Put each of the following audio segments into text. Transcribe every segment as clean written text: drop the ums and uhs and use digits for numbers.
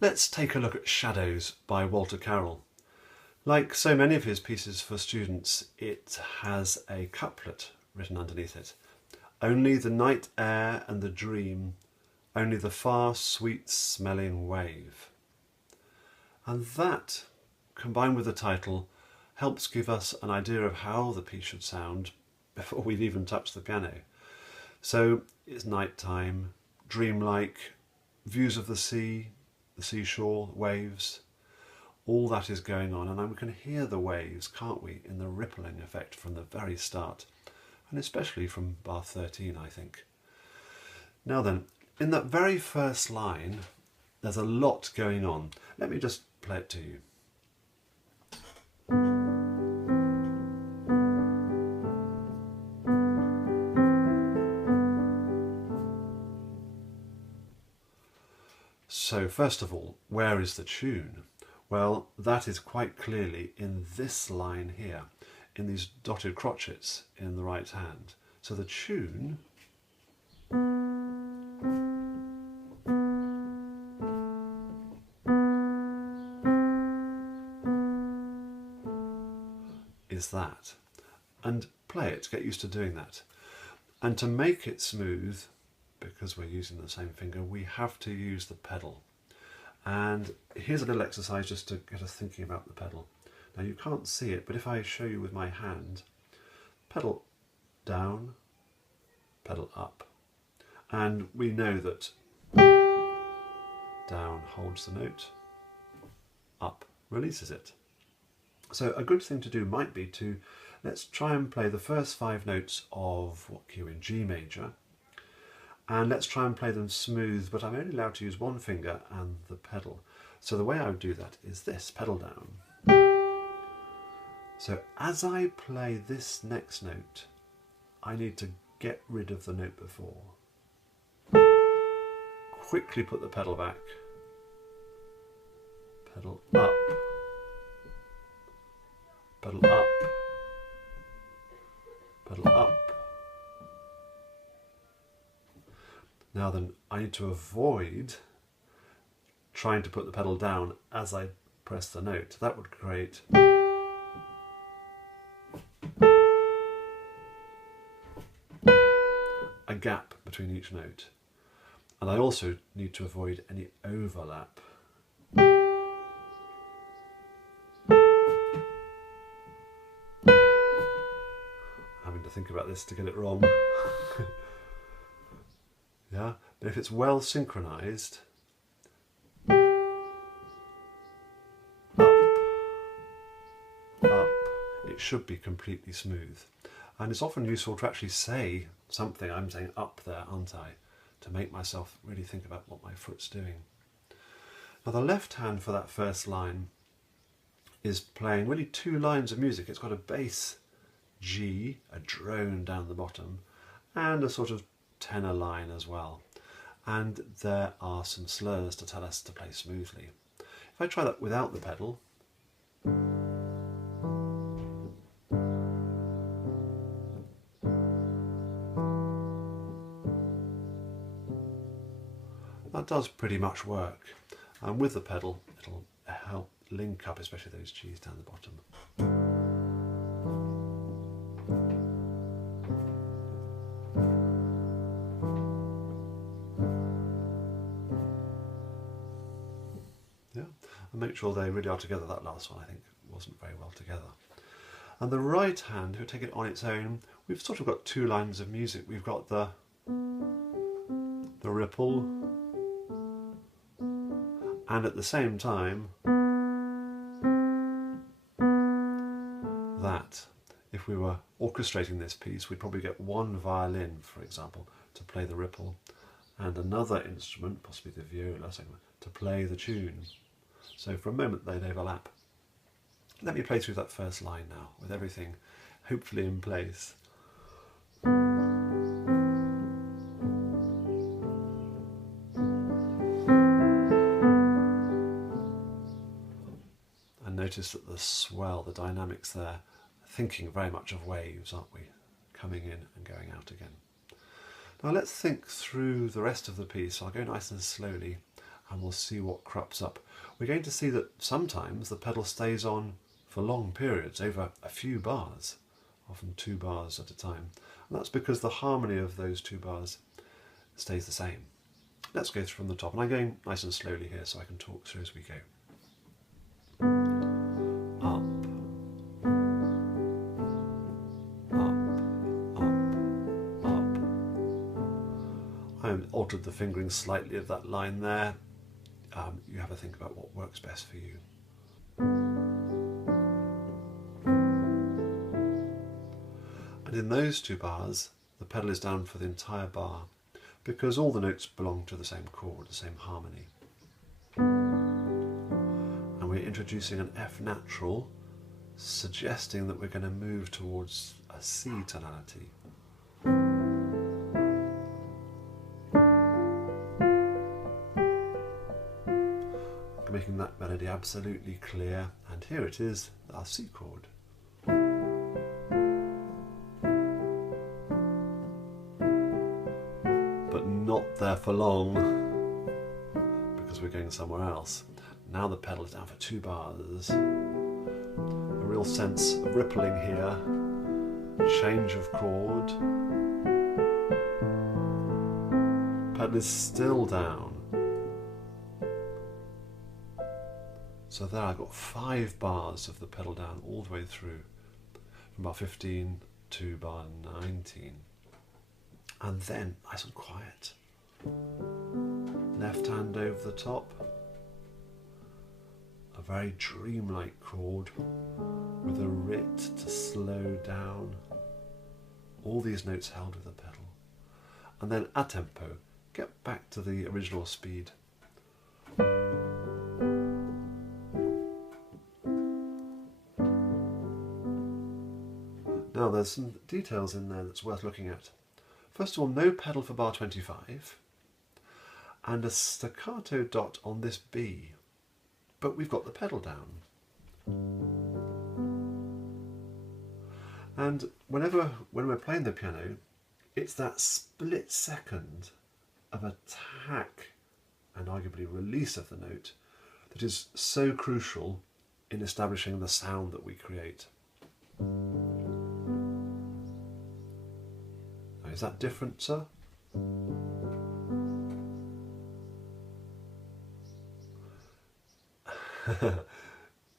Let's take a look at Shadows by Walter Carroll. Like so many of his pieces for students, it has a couplet written underneath it. Only the night air and the dream, only the far sweet smelling wave. And that, combined with the title, helps give us an idea of how the piece should sound before we've even touched the piano. So it's night time, dreamlike, views of the sea, the seashore, waves, all that is going on, and we can hear the waves, can't we, in the rippling effect from the very start, and especially from bar 13, I think. Now then, in that very first line, there's a lot going on. Let me just play it to you. So first of all, where is the tune? Well, that is quite clearly in this line here, in these dotted crotchets in the right hand. So the tune is that. And play it, get used to doing that. And to make it smooth, because we're using the same finger, we have to use the pedal. And here's a little exercise just to get us thinking about the pedal. Now you can't see it, but if I show you with my hand, pedal down, pedal up. And we know that down holds the note, up releases it. So a good thing to do might be to, let's try and play the first 5 notes of what key in G major, and let's try and play them smooth, but I'm only allowed to use one finger and the pedal. So the way I would do that is this, pedal down. So as I play this next note, I need to get rid of the note before. Quickly put the pedal back, pedal up, pedal up, pedal up. Now then, I need to avoid trying to put the pedal down as I press the note. That would create a gap between each note. And I also need to avoid any overlap. Having to think about this to get it wrong. Yeah, but if it's well synchronized, up, it should be completely smooth. And it's often useful to actually say something, I'm saying up there, aren't I? To make myself really think about what my foot's doing. Now the left hand for that first line is playing really 2 lines of music. It's got a bass G, a drone down the bottom, and a sort of tenor line as well, and there are some slurs to tell us to play smoothly. If I try that without the pedal, that does pretty much work, and with the pedal it'll help link up especially those G's down the bottom. And make sure they really are together. That last one I think wasn't very well together. And the right hand, if we take it on its own, we've sort of got 2 lines of music. We've got the ripple, and at the same time that. If we were orchestrating this piece, we'd probably get one violin, for example, to play the ripple, and another instrument, possibly the viola, to play the tune. So for a moment they'd overlap. Let me play through that first line now, with everything hopefully in place. And notice that the swell, the dynamics there, thinking very much of waves, aren't we? Coming in and going out again. Now let's think through the rest of the piece. I'll go nice and slowly, and we'll see what crops up. We're going to see that sometimes the pedal stays on for long periods, over a few bars, often 2 bars at a time. And that's because the harmony of those 2 bars stays the same. Let's go from the top, and I'm going nice and slowly here so I can talk through as we go. Up, up, up, up. I altered the fingering slightly of that line there. You have a think about what works best for you. And in those 2 bars, the pedal is down for the entire bar, because all the notes belong to the same chord, the same harmony. And we're introducing an F natural, suggesting that we're going to move towards a C tonality. Making that melody absolutely clear, and here it is, our C chord. But not there for long, because we're going somewhere else. Now the pedal is down for 2 bars. A real sense of rippling here, change of chord. Pedal is still down. So there I've got 5 bars of the pedal down all the way through, from bar 15 to bar 19. And then nice and quiet. Left hand over the top. A very dreamlike chord with a writ to slow down. All these notes held with the pedal. And then a tempo, get back to the original speed. Now there's some details in there that's worth looking at. First of all, no pedal for bar 25 and a staccato dot on this B, but we've got the pedal down. And when we're playing the piano, it's that split second of attack and arguably release of the note that is so crucial in establishing the sound that we create. Is that different, sir?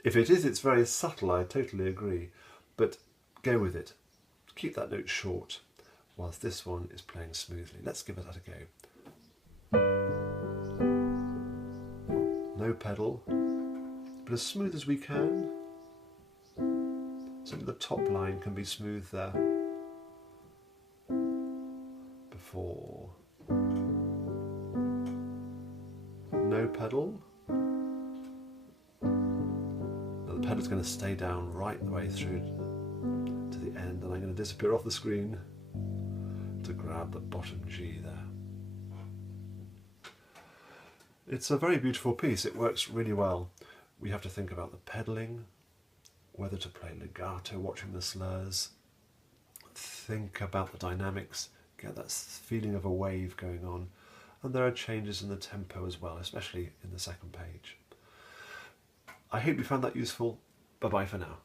If it is, it's very subtle, I totally agree. But go with it. Keep that note short, whilst this one is playing smoothly. Let's give it that a go. No pedal, but as smooth as we can. So the top line can be smooth there. 4. No pedal. Now the pedal's going to stay down right the way through to the end, and I'm going to disappear off the screen to grab the bottom G there. It's a very beautiful piece. It works really well. We have to think about the pedaling, whether to play legato, watching the slurs, think about the dynamics, get that feeling of a wave going on, and there are changes in the tempo as well, especially in the second page. I hope you found that useful. Bye bye for now.